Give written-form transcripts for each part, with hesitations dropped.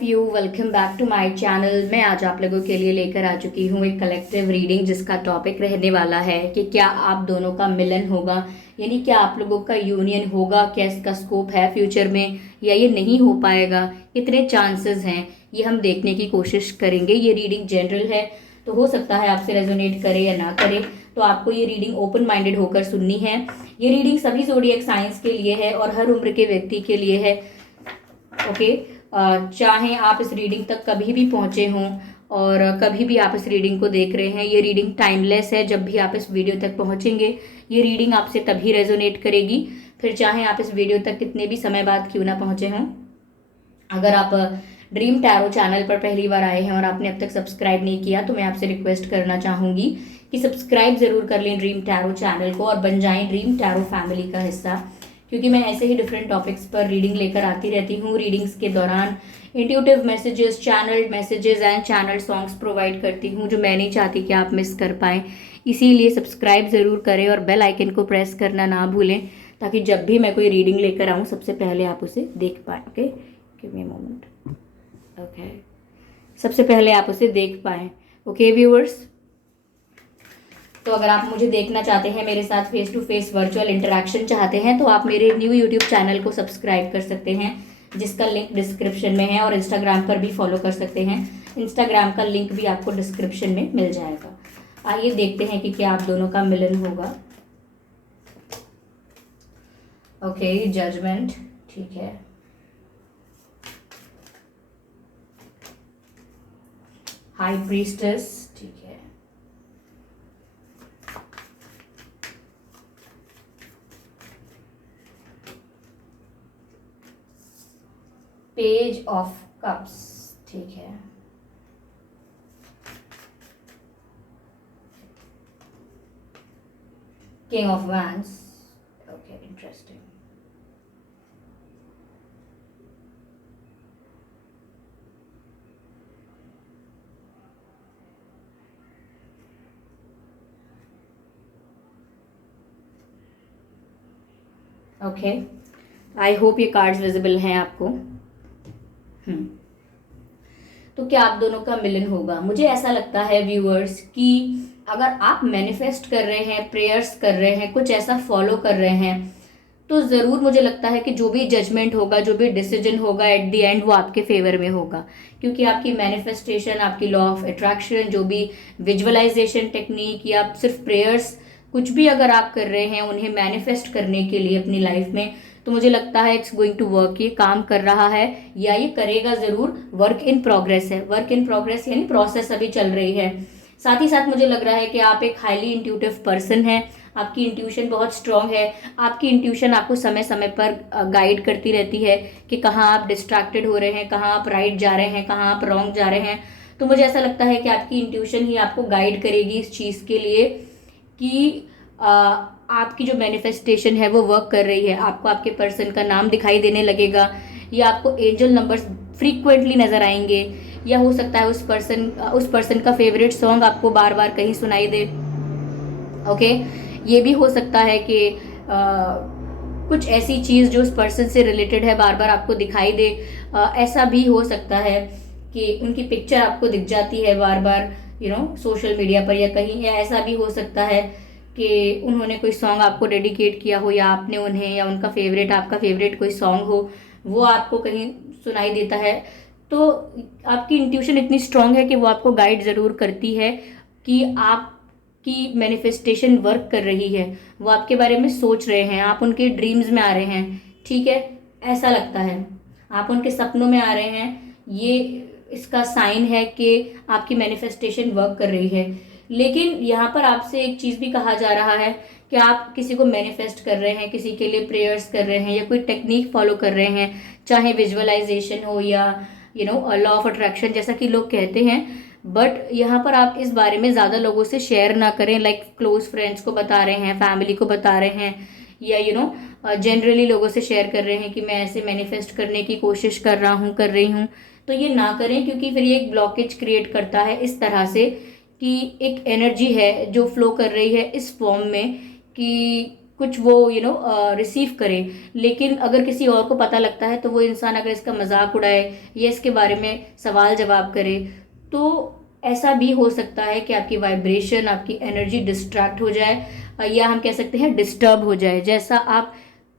Of you, welcome back to my channel. मैं आज आप लोगों के लिए लेकर आ चुकी हूँ एक कलेक्टिव रीडिंग जिसका टॉपिक रहने वाला है कि क्या आप दोनों का मिलन होगा, यानी क्या आप लोगों का यूनियन होगा, क्या इसका स्कोप है फ्यूचर में या ये नहीं हो पाएगा, कितने चांसेस हैं, ये हम देखने की कोशिश करेंगे। ये रीडिंग जनरल है तो हो सकता है आपसे रेजोनेट करे या ना करे, तो आपको ये रीडिंग ओपन माइंडेड होकर सुननी है। ये रीडिंग सभी ज़ोडिएक साइंस के लिए है और हर उम्र के व्यक्ति के लिए है। ओके, चाहे आप इस रीडिंग तक कभी भी पहुंचे हों और कभी भी आप इस रीडिंग को देख रहे हैं, ये रीडिंग टाइमलेस है। जब भी आप इस वीडियो तक पहुंचेंगे ये रीडिंग आपसे तभी रेजोनेट करेगी, फिर चाहे आप इस वीडियो तक कितने भी समय बाद क्यों ना पहुंचे हों। अगर आप ड्रीम टैरो चैनल पर पहली बार आए हैं और आपने अब तक सब्सक्राइब नहीं किया तो मैं आपसे रिक्वेस्ट करना चाहूँगी कि सब्सक्राइब ज़रूर कर लें ड्रीम टैरो चैनल को और बन जाएं ड्रीम टैरो फैमिली का हिस्सा, क्योंकि मैं ऐसे ही डिफरेंट टॉपिक्स पर रीडिंग लेकर आती रहती हूँ। रीडिंग्स के दौरान intuitive messages, channel messages and channel songs provide करती हूँ जो मैं नहीं चाहती कि आप मिस कर पाएँ। इसीलिए सब्सक्राइब ज़रूर करें और बेल आइकन को प्रेस करना ना भूलें, ताकि जब भी मैं कोई रीडिंग लेकर आऊँ सबसे पहले आप उसे देख पाएँ। Okay, give me a moment. Okay, सबसे पहले आप उसे देख पाएँ। ओके व्यूअर्स, तो अगर आप मुझे देखना चाहते हैं, मेरे साथ face to face virtual interaction चाहते हैं, तो आप मेरे न्यू यूट्यूब चैनल को सब्सक्राइब कर सकते हैं जिसका लिंक डिस्क्रिप्शन में है, और इंस्टाग्राम पर भी फॉलो कर सकते हैं। इंस्टाग्राम का लिंक भी आपको डिस्क्रिप्शन में मिल जाएगा। आइए देखते हैं कि क्या आप दोनों का मिलन होगा। ओके, जजमेंट, ठीक है। हाई प्रीस्टेस, ठीक है। पेज ऑफ कप्स, ठीक है। King of wands, okay, interesting. Okay, I hope ये कार्ड्स विजिबल हैं आपको। तो क्या आप दोनों का मिलन होगा? मुझे ऐसा लगता है व्यूअर्स कि अगर आप मैनिफेस्ट कर रहे हैं, प्रेयर्स कर रहे हैं, कुछ ऐसा फॉलो कर रहे हैं, तो ज़रूर मुझे लगता है कि जो भी जजमेंट होगा, जो भी डिसीजन होगा, एट द एंड वो आपके फेवर में होगा। क्योंकि आपकी मैनिफेस्टेशन, आपकी लॉ ऑफ अट्रैक्शन, जो भी विजुअलाइजेशन टेक्निक या सिर्फ प्रेयर्स, कुछ भी अगर आप कर रहे हैं उन्हें मैनिफेस्ट करने के लिए अपनी लाइफ में, तो मुझे लगता है इट्स गोइंग टू वर्क। ये काम कर रहा है या ये करेगा ज़रूर। वर्क इन प्रोग्रेस है। वर्क इन प्रोग्रेस यानी प्रोसेस अभी चल रही है। साथ ही साथ मुझे लग रहा है कि आप एक हाईली इंट्यूटिव पर्सन हैं। आपकी इंट्यूशन बहुत स्ट्रांग है। आपकी इंट्यूशन आपको समय समय पर गाइड करती रहती है कि कहाँ आप डिस्ट्रैक्टेड हो रहे हैं, कहाँ आप राइट जा रहे हैं, कहाँ आप रॉन्ग जा रहे हैं। तो मुझे ऐसा लगता है कि आपकी इंट्यूशन ही आपको गाइड करेगी इस चीज़ के लिए कि आपकी जो मैनिफेस्टेशन है वो वर्क कर रही है। आपको आपके पर्सन का नाम दिखाई देने लगेगा, या आपको एंजल नंबर्स फ्रीक्वेंटली नज़र आएंगे, या हो सकता है उस पर्सन का फेवरेट सॉन्ग आपको बार बार कहीं सुनाई दे। ओके, ये भी हो सकता है कि कुछ ऐसी चीज़ जो उस पर्सन से रिलेटेड है बार बार आपको दिखाई दे। ऐसा भी हो सकता है कि उनकी पिक्चर आपको दिख जाती है बार बार, सोशल मीडिया पर या कहीं। या ऐसा भी हो सकता है कि उन्होंने कोई सॉन्ग आपको डेडिकेट किया हो, या आपने उन्हें, या उनका फेवरेट, आपका फेवरेट कोई सॉन्ग हो, वो आपको कहीं सुनाई देता है। तो आपकी इंट्यूशन इतनी स्ट्रांग है कि वो आपको गाइड ज़रूर करती है कि आपकी मैनिफेस्टेशन वर्क कर रही है। वो आपके बारे में सोच रहे हैं, आप उनके ड्रीम्स में आ रहे हैं, ठीक है, ऐसा लगता है। आप उनके सपनों में आ रहे हैं, ये इसका साइन है कि आपकी मैनिफेस्टेशन वर्क कर रही है। लेकिन यहाँ पर आपसे एक चीज़ भी कहा जा रहा है कि आप किसी को मैनिफेस्ट कर रहे हैं, किसी के लिए प्रेयर्स कर रहे हैं, या कोई टेक्निक फॉलो कर रहे हैं, चाहे विजुअलाइजेशन हो या लॉ ऑफ अट्रैक्शन जैसा कि लोग कहते हैं। बट यहाँ पर आप इस बारे में ज़्यादा लोगों से शेयर ना करें। लाइक क्लोज फ्रेंड्स को बता रहे हैं, फैमिली को बता रहे हैं, या जनरली लोगों से शेयर कर रहे हैं कि मैं ऐसे मैनिफेस्ट करने की कोशिश कर रहा हूँ, कर रही हूँ। तो ये ना करें, क्योंकि फिर ये एक ब्लॉकेज क्रिएट करता है इस तरह से कि एक एनर्जी है जो फ्लो कर रही है इस फॉर्म में कि कुछ वो रिसीव करे। लेकिन अगर किसी और को पता लगता है तो वो इंसान अगर इसका मजाक उड़ाए या इसके बारे में सवाल जवाब करे, तो ऐसा भी हो सकता है कि आपकी वाइब्रेशन, आपकी एनर्जी डिस्ट्रैक्ट हो जाए, या हम कह सकते हैं डिस्टर्ब हो जाए। जैसा आप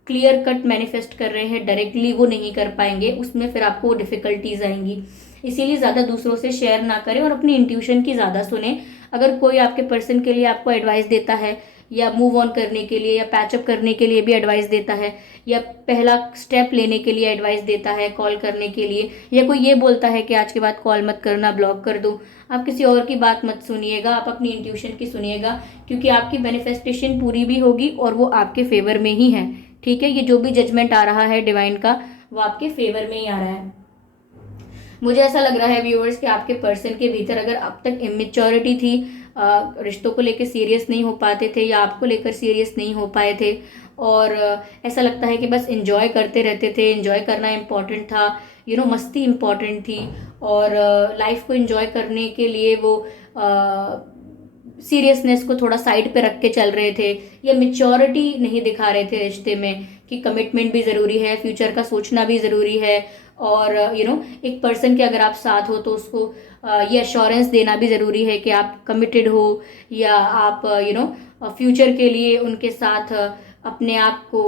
क्लियर कट मैनिफेस्ट कर रहे हैं डायरेक्टली वो नहीं कर पाएंगे, उसमें फिर आपको डिफिकल्टीज आएंगी। इसीलिए ज़्यादा दूसरों से शेयर ना करें और अपनी इंट्यूशन की ज़्यादा सुने। अगर कोई आपके पर्सन के लिए आपको एडवाइस देता है, या मूव ऑन करने के लिए या पैचअप करने के लिए भी एडवाइस देता है, या पहला स्टेप लेने के लिए एडवाइस देता है कॉल करने के लिए, या कोई ये बोलता है कि आज के बाद कॉल मत करना, ब्लॉक कर दो, आप किसी और की बात मत सुनिएगा, आप अपनी इंट्यूशन की सुनिएगा। क्योंकि आपकी मैनिफेस्टेशन पूरी भी होगी और वो आपके फेवर में ही है। ठीक है, ये जो भी जजमेंट आ रहा है डिवाइन का, वो आपके फेवर में ही आ रहा है। मुझे ऐसा लग रहा है व्यूअर्स कि आपके पर्सन के भीतर अगर अब तक इमेच्योरिटी थी, रिश्तों को लेकर सीरियस नहीं हो पाते थे, या आपको लेकर सीरियस नहीं हो पाए थे, और ऐसा लगता है कि बस एंजॉय करते रहते थे, एंजॉय करना इम्पॉर्टेंट था, मस्ती इम्पॉर्टेंट थी, और लाइफ को एंजॉय करने के लिए वो सीरियसनेस को थोड़ा साइड पे रख के चल रहे थे, या मेच्योरिटी नहीं दिखा रहे थे रिश्ते में कि कमिटमेंट भी ज़रूरी है, फ्यूचर का सोचना भी ज़रूरी है, और एक पर्सन के अगर आप साथ हो तो उसको ये अश्योरेंस देना भी ज़रूरी है कि आप कमिटेड हो, या आप फ्यूचर के लिए उनके साथ अपने आप को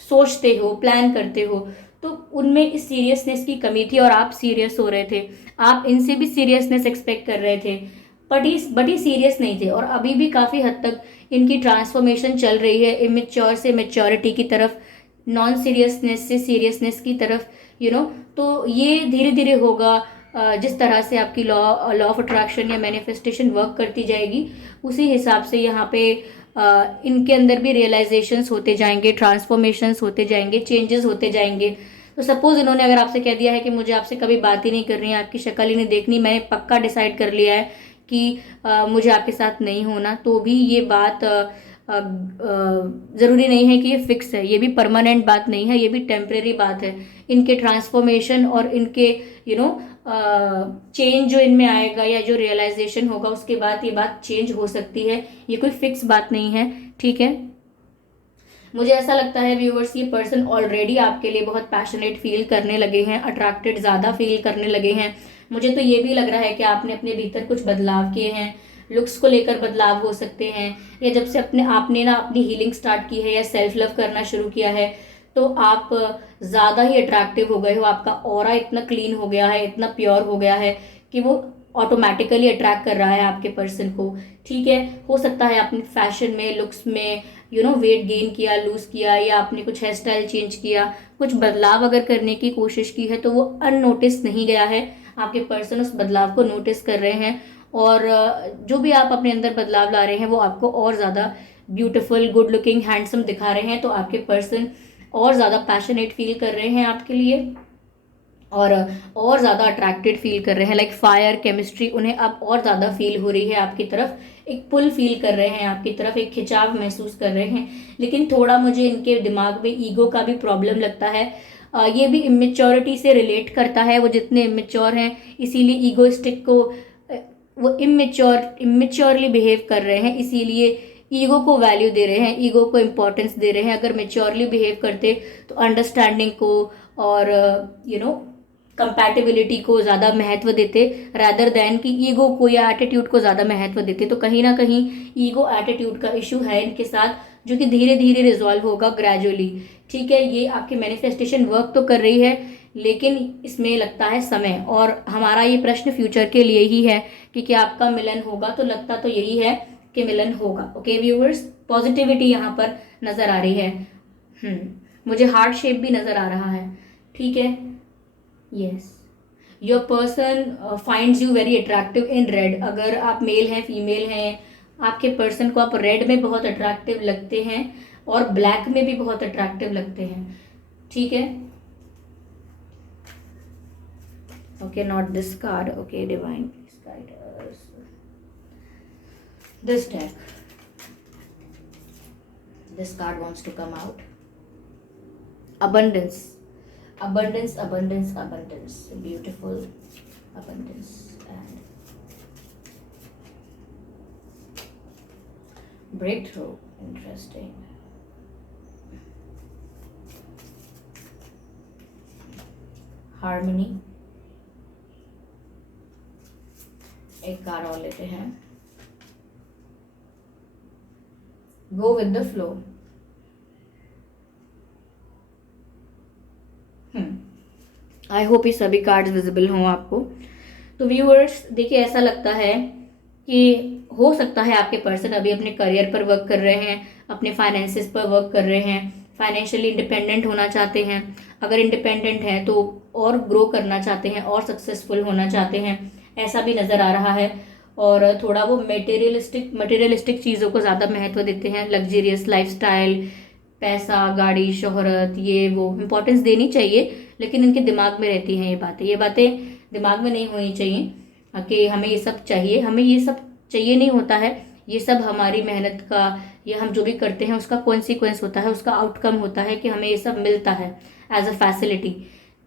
सोचते हो, प्लान करते हो। तो उनमें इस सीरियसनेस की कमी थी और आप सीरियस हो रहे थे, आप इनसे भी सीरियसनेस एक्सपेक्ट कर रहे थे, बट ही सीरियस नहीं थे। और अभी भी काफ़ी हद तक इनकी ट्रांसफॉर्मेशन चल रही है, इमेच्योर से मैच्योरिटी की तरफ, नॉन सीरियसनेस से सीरियसनेस की तरफ, तो ये धीरे धीरे होगा। जिस तरह से आपकी लॉ ऑफ अट्रैक्शन या मैनिफेस्टेशन वर्क करती जाएगी, उसी हिसाब से यहाँ पे इनके अंदर भी रियलाइजेशंस होते जाएंगे, ट्रांसफॉर्मेशंस होते जाएंगे, चेंजेस होते जाएंगे। तो सपोज इन्होंने अगर आपसे कह दिया है कि मुझे आपसे कभी बात ही नहीं करनी है, आपकी शक्ल ही नहीं देखनी, मैंने पक्का डिसाइड कर लिया है कि मुझे आपके साथ नहीं होना, तो भी ये बात ज़रूरी नहीं है कि ये फिक्स है, ये भी परमानेंट बात नहीं है, ये भी टेम्परेरी बात है। इनके ट्रांसफॉर्मेशन और इनके चेंज जो इनमें आएगा, या जो रियलाइजेशन होगा, उसके बाद ये बात चेंज हो सकती है, ये कोई फिक्स बात नहीं है। ठीक है, मुझे ऐसा लगता है व्यूअर्स, ये पर्सन ऑलरेडी आपके लिए बहुत पैशनेट फील करने लगे हैं, अट्रैक्टेड ज़्यादा फील करने लगे हैं। मुझे तो ये भी लग रहा है कि आपने अपने भीतर कुछ बदलाव किए हैं, लुक्स को लेकर बदलाव हो सकते हैं, या जब से आपने ना अपनी हीलिंग स्टार्ट की है या सेल्फ लव करना शुरू किया है, तो आप ज़्यादा ही अट्रैक्टिव हो गए हो, आपका ऑरा इतना क्लीन हो गया है, इतना प्योर हो गया है कि वो ऑटोमेटिकली अट्रैक्ट कर रहा है आपके पर्सन को। ठीक है, हो सकता है आपने फैशन में, लुक्स में वेट गेन किया, लूज किया, या आपने कुछ हेयर स्टाइल चेंज किया, कुछ बदलाव अगर करने की कोशिश की है, तो वो अननोटिस नहीं गया है। आपके पर्सन उस बदलाव को नोटिस कर रहे हैं, और जो भी आप अपने अंदर बदलाव ला रहे हैं वो आपको और ज़्यादा ब्यूटीफुल, गुड लुकिंग, हैंडसम दिखा रहे हैं। तो आपके पर्सन और ज़्यादा पैशनेट फील कर रहे हैं आपके लिए, और ज़्यादा अट्रैक्टेड फील कर रहे हैं, लाइक फायर केमिस्ट्री उन्हें अब और ज़्यादा फील हो रही है आपकी तरफ, एक पुल फील कर रहे हैं आपकी तरफ, एक खिंचाव महसूस कर रहे हैं। लेकिन थोड़ा मुझे इनके दिमाग में ईगो का भी प्रॉब्लम लगता है। ये भी इमेच्योरिटी से रिलेट करता है, वो जितने इमेच्योर हैं इसीलिए ईगोइस्टिक को वो इमेच्योरली बिहेव कर रहे हैं, इसीलिए ईगो को वैल्यू दे रहे हैं, ईगो को इम्पोर्टेंस दे रहे हैं। अगर मेच्योरली बिहेव करते तो अंडरस्टैंडिंग को और कंपैटिबिलिटी को ज़्यादा महत्व देते, रादर देन कि ईगो को या एटीट्यूड को ज़्यादा महत्व देते। तो कहीं ना कहीं ईगो एटीट्यूड का इशू है इनके साथ, जो कि धीरे धीरे रिजॉल्व होगा ग्रेजुअली। ठीक है, ये आपकी मैनिफेस्टेशन वर्क तो कर रही है, लेकिन इसमें लगता है समय, और हमारा ये प्रश्न फ्यूचर के लिए ही है कि क्या आपका मिलन होगा। तो लगता तो यही है कि मिलन होगा। ओके व्यूअर्स, पॉजिटिविटी यहाँ पर नज़र आ रही है। मुझे हार्ट शेप भी नज़र आ रहा है। ठीक है, yes, your person finds you very attractive in red. अगर आप मेल हैं, फीमेल हैं, आपके पर्सन को आप रेड में बहुत अट्रैक्टिव लगते हैं, और ब्लैक में भी बहुत अट्रैक्टिव लगते हैं। ठीक है, okay, not this card, okay divine please guide us, this deck, this card wants to come out. Abundance, abundance, abundance, abundance, beautiful abundance, and breakthrough, interesting. Harmony, एक कार्ड और लेते हैं। Go with the flow. I hope ये सभी cards visible हों आपको। तो viewers देखिए, ऐसा लगता है कि हो सकता है आपके पर्सन अभी अपने करियर पर वर्क कर रहे हैं, अपने फाइनेंसेस पर वर्क कर रहे हैं, फाइनेंशियली इंडिपेंडेंट होना चाहते हैं। अगर इंडिपेंडेंट हैं तो और ग्रो करना चाहते हैं और सक्सेसफुल होना चाहते हैं, ऐसा भी नज़र आ रहा है। और थोड़ा वो मटेरियलिस्टिक चीज़ों को ज़्यादा महत्व देते हैं, लग्जरियस लाइफस्टाइल, पैसा, गाड़ी, शोहरत, ये वो इम्पोर्टेंस देनी चाहिए, लेकिन इनके दिमाग में रहती हैं ये बातें दिमाग में नहीं होनी चाहिए कि हमें ये सब चाहिए। हमें ये सब चाहिए नहीं होता है, ये सब हमारी मेहनत का या हम जो भी करते हैं उसका कॉन्सिक्वेंस होता है, उसका आउटकम होता है कि हमें ये सब मिलता है एज अ फैसिलिटी।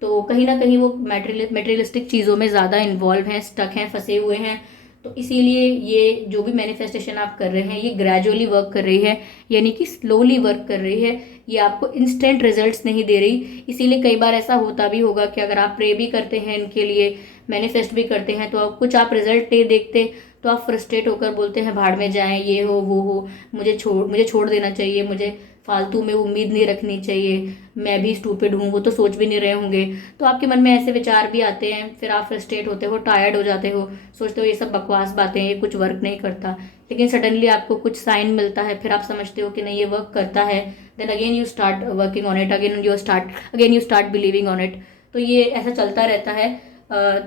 तो कहीं ना कहीं वो मटेरियलिस्टिक चीज़ों में ज़्यादा इन्वॉल्व हैं, स्टक हैं, फंसे हुए हैं। तो इसीलिए ये जो भी मैनिफेस्टेशन आप कर रहे हैं ये ग्रेजुअली वर्क कर रही है, यानी कि स्लोली वर्क कर रही है। ये आपको इंस्टेंट रिजल्ट्स नहीं दे रही। इसीलिए कई बार ऐसा होता भी होगा कि अगर आप प्रे भी करते हैं इनके लिए, मैनिफेस्ट भी करते हैं, तो कुछ आप रिजल्ट नहीं देखते तो आप फ्रस्ट्रेट होकर बोलते हैं भाड़ में जाएं, ये हो वो हो, मुझे छोड़ देना चाहिए, मुझे फालतू में उम्मीद नहीं रखनी चाहिए, मैं भी स्टूपिड हूँ, वो तो सोच भी नहीं रहे होंगे। तो आपके मन में ऐसे विचार भी आते हैं, फिर आप फ्रस्ट्रेट होते हो, टायर्ड हो जाते हो, सोचते हो ये सब बकवास बातें, ये कुछ वर्क नहीं करता। लेकिन सडनली आपको कुछ साइन मिलता है, फिर आप समझते हो कि नहीं ये वर्क करता है, then again you start working on it, again you start believing on it. तो ये ऐसा चलता रहता है।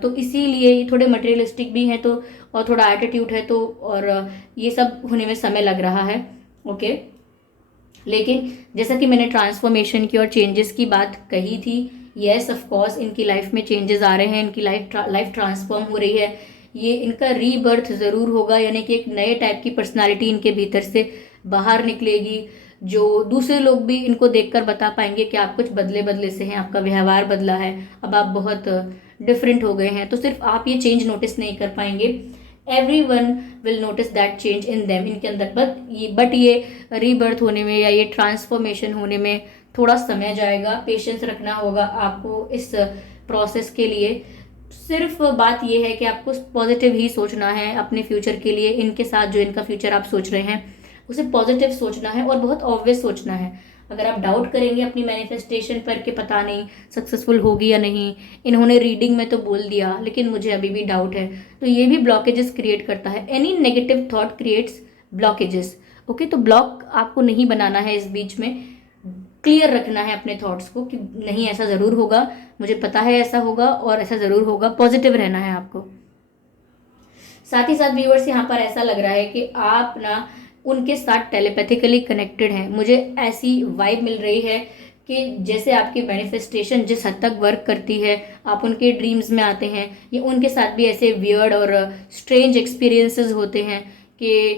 तो इसीलिए ये थोड़े मटेरियलिस्टिक भी हैं तो, और थोड़ा एटीट्यूड है तो, और ये सब होने में समय लग रहा है। ओके, लेकिन जैसा कि मैंने ट्रांसफॉर्मेशन की और चेंजेस की बात कही थी, येस ऑफ कोर्स इनकी लाइफ में चेंजेस आ रहे हैं, इनकी लाइफ ट्रांसफॉर्म हो रही है, ये इनका रीबर्थ ज़रूर होगा, यानी कि एक नए टाइप की पर्सनालिटी इनके भीतर से बाहर निकलेगी, जो दूसरे लोग भी इनको देखकर बता पाएंगे कि आप कुछ बदले से हैं, आपका व्यवहार बदला है, अब आप बहुत डिफरेंट हो गए हैं। तो सिर्फ आप ये चेंज नोटिस नहीं कर पाएंगे, everyone will notice that change in them, इनके अंदर। बट ये रीबर्थ होने में या ये ट्रांसफॉर्मेशन होने में थोड़ा समय जाएगा, पेशेंस रखना होगा आपको इस प्रोसेस के लिए। सिर्फ बात ये है कि आपको पॉजिटिव ही सोचना है अपने फ्यूचर के लिए। इनके साथ जो इनका फ्यूचर आप सोच रहे हैं उसे पॉजिटिव सोचना है और बहुत ऑब्वियस सोचना है। अगर आप डाउट करेंगे अपनी मैनिफेस्टेशन पर कि पता नहीं सक्सेसफुल होगी या नहीं, इन्होंने रीडिंग में तो बोल दिया लेकिन मुझे अभी भी डाउट है, तो ये भी ब्लॉकेजेस क्रिएट करता है। Any negative thought creates blockages. Okay, तो ब्लॉक आपको नहीं बनाना है, इस बीच में क्लियर रखना है अपने थॉट्स को कि नहीं ऐसा ज़रूर होगा, मुझे पता है ऐसा होगा और ऐसा ज़रूर होगा। पॉजिटिव रहना है आपको। साथ ही साथ व्यूअर्स यहाँ पर ऐसा लग रहा है कि आप ना उनके साथ टेलीपैथिकली कनेक्टेड हैं। मुझे ऐसी वाइब मिल रही है कि जैसे आपकी मैनिफेस्टेशन जिस हद तक वर्क करती है, आप उनके ड्रीम्स में आते हैं, या उनके साथ भी ऐसे वियर्ड और स्ट्रेंज एक्सपीरियंसेस होते हैं कि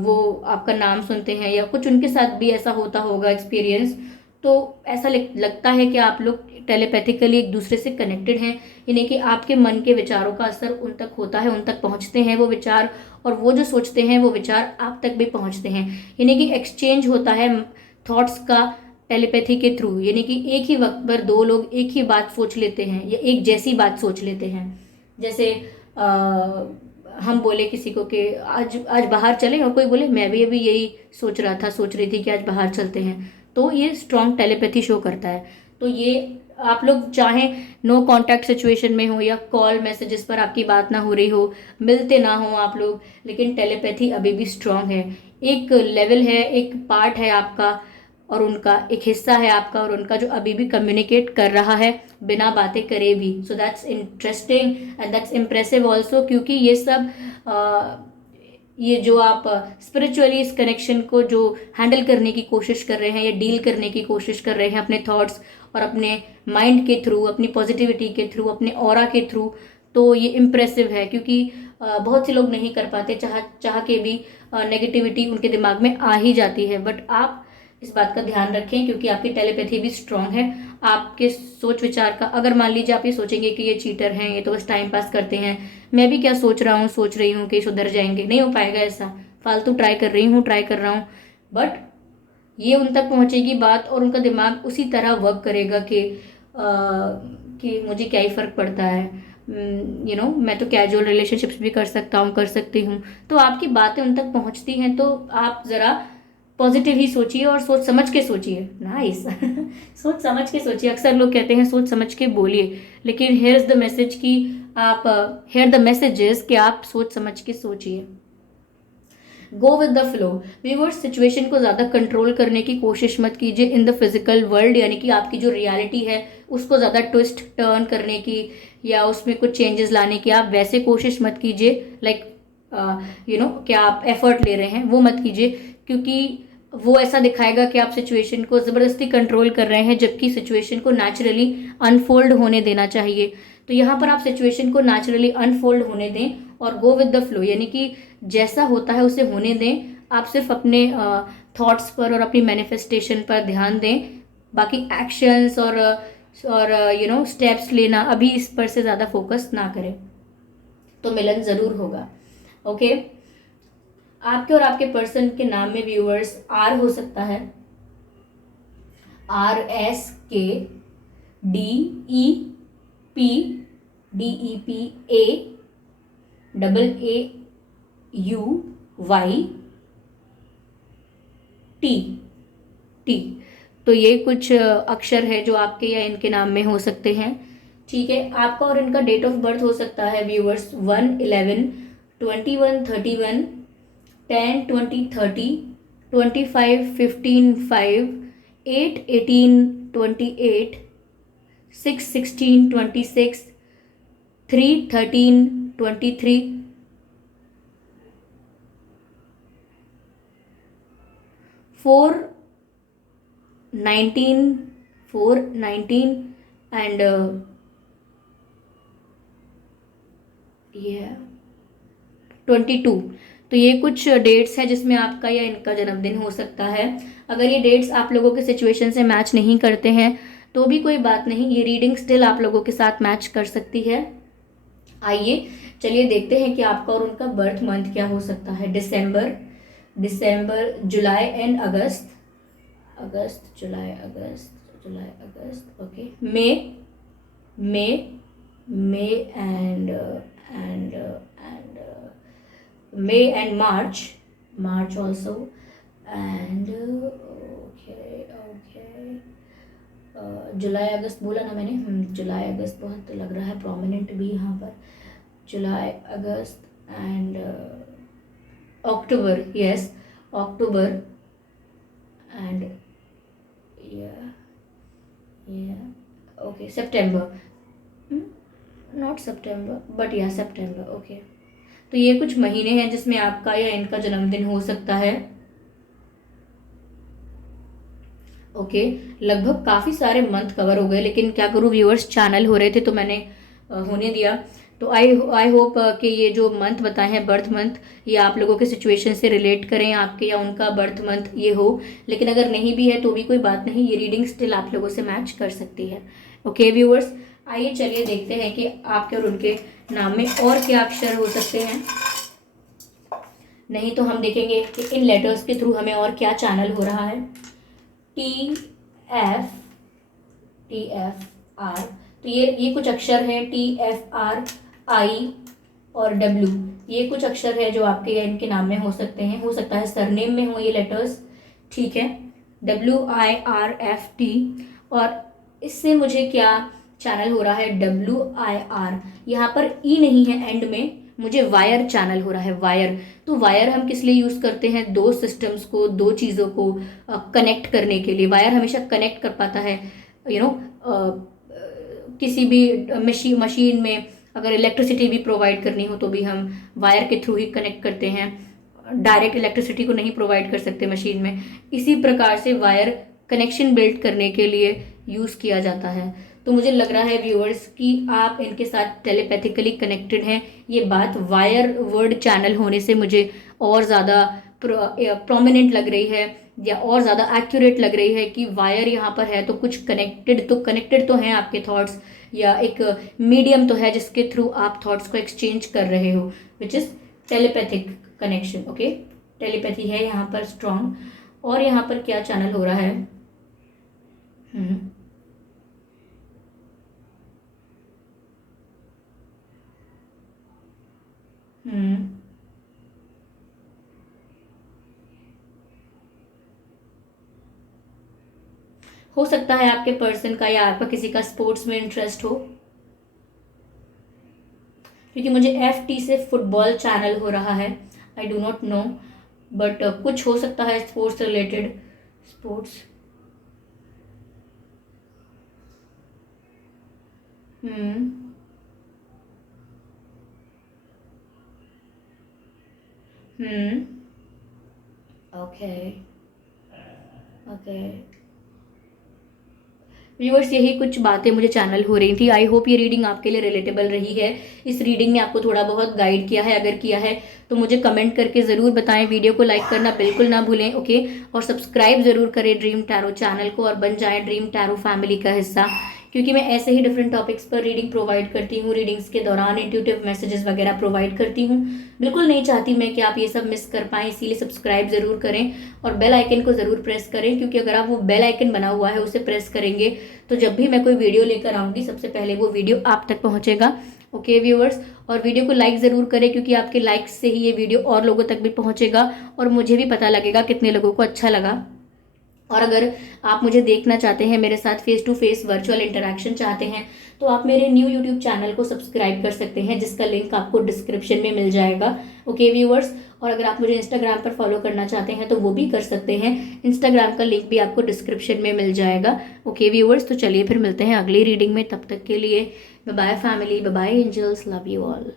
वो आपका नाम सुनते हैं, या कुछ उनके साथ भी ऐसा होता होगा एक्सपीरियंस। तो ऐसा लगता है कि आप लोग टेलीपैथिकली एक दूसरे से कनेक्टेड हैं, यानी कि आपके मन के विचारों का असर उन तक होता है, उन तक पहुंचते हैं वो विचार, और वो जो सोचते हैं वो विचार आप तक भी पहुंचते हैं, यानी कि एक्सचेंज होता है थॉट्स का टेलीपैथी के थ्रू। यानी कि एक ही वक्त पर दो लोग एक ही बात सोच लेते हैं या एक जैसी बात सोच लेते हैं। जैसे हम बोले किसी को कि आज आज बाहर चलें, और कोई बोले मैं भी अभी यही सोच रही थी कि आज बाहर चलते हैं, तो ये स्ट्रॉन्ग टेलीपैथी शो करता है। तो ये आप लोग चाहें नो कांटेक्ट सिचुएशन में हो या कॉल मैसेजेस पर आपकी बात ना हो रही हो, मिलते ना हो आप लोग, लेकिन टेलीपैथी अभी भी स्ट्रांग है। एक लेवल है, एक पार्ट है आपका और उनका, एक हिस्सा है आपका और उनका, जो अभी भी कम्युनिकेट कर रहा है बिना बातें करे भी। So that's interesting and that's impressive also, क्योंकि ये सब ये जो आप स्पिरिचुअली इस कनेक्शन को जो हैंडल करने की कोशिश कर रहे हैं या डील करने की कोशिश कर रहे हैं अपने थॉट्स और अपने माइंड के थ्रू, अपनी पॉजिटिविटी के थ्रू, अपने ऑरा के थ्रू, तो ये इम्प्रेसिव है। क्योंकि बहुत से लोग नहीं कर पाते, चाह के भी नेगेटिविटी उनके दिमाग में आ ही जाती है। बट आप इस बात का ध्यान रखें, क्योंकि आपकी टेलीपैथी भी स्ट्रांग है। आपके सोच विचार का, अगर मान लीजिए आप ये सोचेंगे कि ये चीटर हैं, ये तो बस टाइम पास करते हैं, मैं भी क्या सोच रही हूँ कि सुधर जाएंगे, नहीं हो पाएगा ऐसा। फालतू ट्राई कर रही हूँ, ट्राई कर रहा हूँ, बट ये उन तक पहुँचेगी बात और उनका दिमाग उसी तरह वर्क करेगा कि मुझे क्या ही फ़र्क पड़ता है, मैं तो कैजुअल रिलेशनशिप्स भी कर सकता हूँ, कर सकती हूँ। तो आपकी बातें उन तक पहुँचती हैं तो आप ज़रा पॉजिटिव ही सोचिए और सोच समझ के सोचिए। नाइस सोच समझ के सोचिए। अक्सर लोग कहते हैं सोच समझ के बोलिए, लेकिन हेयर इज़ द मैसेज कि आप हेयर द मैसेजेस कि आप सोच समझ के सोचिए। गो with the flow. Viewers, situation को ज़्यादा कंट्रोल करने की कोशिश मत कीजिए इन द फिजिकल वर्ल्ड, यानी कि आपकी जो रियलिटी है उसको ज़्यादा ट्विस्ट टर्न करने की या उसमें कुछ चेंजेस लाने की आप वैसे कोशिश मत कीजिए। लाइक क्या आप एफर्ट ले रहे हैं वो मत कीजिए, क्योंकि वो ऐसा दिखाएगा कि आप सिचुएशन को ज़बरदस्ती कंट्रोल कर रहे हैं, जबकि सिचुएशन को नेचुरली अनफोल्ड होने देना चाहिए। तो यहाँ पर आप सिचुएशन को नेचुरली अनफोल्ड होने दें और गो विद द फ्लो, यानी कि जैसा होता है उसे होने दें। आप सिर्फ अपने थॉट्स पर और अपनी मैनिफेस्टेशन पर ध्यान दें। बाकी एक्शंस और स्टेप्स लेना अभी इस पर से ज़्यादा फोकस ना करें, तो मिलन ज़रूर होगा। ओके, आपके और आपके पर्सन के नाम में व्यूअर्स आर हो सकता है, RSKDEPAAUYT। तो ये कुछ अक्षर है जो आपके या इनके नाम में हो सकते हैं। ठीक है, आपका और इनका डेट ऑफ बर्थ हो सकता है व्यूअर्स 1/11/2131, 10/20/30, 25/15/5, 8/18/28, 6/16/26, 3/13/23, 4/19 एंड 22। तो ये कुछ डेट्स हैं जिसमें आपका या इनका जन्मदिन हो सकता है। अगर ये डेट्स आप लोगों के सिचुएशन से मैच नहीं करते हैं तो भी कोई बात नहीं, ये रीडिंग स्टिल आप लोगों के साथ मैच कर सकती है। आइए चलिए देखते हैं कि आपका और उनका बर्थ मंथ क्या हो सकता है। December, July and August, July August, okay. May and March also and July August बोला ना मैंने, जुलाई अगस्त बहुत लग रहा है प्रोमिनेंट भी यहाँ पर। July August and October, yes October and okay September, not September but yeah September, okay. तो ये कुछ महीने हैं जिसमें आपका या इनका जन्मदिन हो सकता है। ओके, लगभग काफ़ी सारे मंथ कवर हो गए, लेकिन क्या करूँ व्यूअर्स, चैनल हो रहे थे तो मैंने होने दिया। तो आई होप कि ये जो मंथ बताए हैं बर्थ मंथ, ये आप लोगों के सिचुएशन से रिलेट करें, आपके या उनका बर्थ मंथ ये हो। लेकिन अगर नहीं भी है तो भी कोई बात नहीं, ये रीडिंग स्टिल आप लोगों से मैच कर सकती है। ओके व्यूअर्स, आइए चलिए देखते हैं कि आपके और उनके नाम में और क्या अक्षर हो सकते हैं। नहीं तो हम देखेंगे कि इन लेटर्स के थ्रू हमें और क्या चैनल हो रहा है। TF R, तो ये कुछ अक्षर हैं, TFR I और W। ये कुछ अक्षर है जो आपके या इनके नाम में हो सकते हैं, हो सकता है सरनेम में हो ये लेटर्स। ठीक है, WIRFT, और इससे मुझे क्या चैनल हो रहा है, WIR। यहाँ पर E नहीं है एंड में, मुझे वायर चैनल हो रहा है, वायर। तो वायर हम किस लिए यूज़ करते हैं, दो सिस्टम्स को, दो चीज़ों को कनेक्ट करने के लिए। वायर हमेशा कनेक्ट कर पाता है, किसी भी मशीन में अगर इलेक्ट्रिसिटी भी प्रोवाइड करनी हो तो भी हम वायर के थ्रू ही कनेक्ट करते हैं, डायरेक्ट इलेक्ट्रिसिटी को नहीं प्रोवाइड कर सकते मशीन में। इसी प्रकार से वायर कनेक्शन बिल्ड करने के लिए यूज़ किया जाता है। तो मुझे लग रहा है व्यूअर्स कि आप इनके साथ टेलीपैथिकली कनेक्टेड हैं। ये बात वायर वर्ड चैनल होने से मुझे और ज़्यादा प्रोमिनेंट लग रही है, या और ज़्यादा एक्यूरेट लग रही है कि वायर यहाँ पर है तो कुछ कनेक्टेड तो हैं आपके थॉट्स, या एक मीडियम तो है जिसके थ्रू आप थॉट्स को एक्सचेंज कर रहे हो, which is telepathic connection. Okay, telepathy है यहाँ पर स्ट्रॉन्ग। और यहाँ पर क्या चैनल हो रहा है? हम्म हम्म हो सकता है आपके पर्सन का या आपका किसी का स्पोर्ट्स में इंटरेस्ट हो, क्योंकि मुझे FT से फुटबॉल चैनल हो रहा है। I do not know, but कुछ हो सकता है स्पोर्ट्स रिलेटेड। स्पोर्ट्स। हम्म हम्म ओके ओके। व्यूअर्स, यही कुछ बातें मुझे चैनल हो रही थी। आई होप ये रीडिंग आपके लिए रिलेटेबल रही है। इस रीडिंग ने आपको थोड़ा बहुत गाइड किया है। अगर किया है तो मुझे कमेंट करके ज़रूर बताएं। वीडियो को लाइक करना बिल्कुल ना भूलें, ओके। और सब्सक्राइब ज़रूर करें ड्रीम टैरो चैनल को और बन जाएं ड्रीम टैरो फैमिली का हिस्सा, क्योंकि मैं ऐसे ही डिफरेंट टॉपिक्स पर रीडिंग प्रोवाइड करती हूँ। रीडिंग्स के दौरान इंट्यूटिव मैसेजेस वगैरह प्रोवाइड करती हूँ। बिल्कुल नहीं चाहती मैं कि आप ये सब मिस कर पाएँ, इसीलिए सब्सक्राइब ज़रूर करें और बेल आइकन को ज़रूर प्रेस करें, क्योंकि अगर आप वो बेल आइकन बना हुआ है उसे प्रेस करेंगे तो जब भी मैं कोई वीडियो लेकर आऊँगी सबसे पहले वो वीडियो आप तक पहुँचेगा, ओके व्यूअर्स। और वीडियो को लाइक ज़रूर करें, क्योंकि आपके लाइक्स से ही ये वीडियो और लोगों तक भी पहुँचेगा और मुझे भी पता लगेगा कितने लोगों को अच्छा लगा। और अगर आप मुझे देखना चाहते हैं, मेरे साथ face to face virtual interaction चाहते हैं, तो आप मेरे न्यू यूट्यूब चैनल को सब्सक्राइब कर सकते हैं, जिसका लिंक आपको डिस्क्रिप्शन में मिल जाएगा, ओके व्यूअर्स। और अगर आप मुझे इंस्टाग्राम पर फॉलो करना चाहते हैं तो वो भी कर सकते हैं। इंस्टाग्राम का लिंक भी आपको डिस्क्रिप्शन में मिल जाएगा, ओके व्यूअर्स। तो चलिए फिर मिलते हैं अगली रीडिंग में। तब तक के लिए bye bye family, bye bye angels, love you all.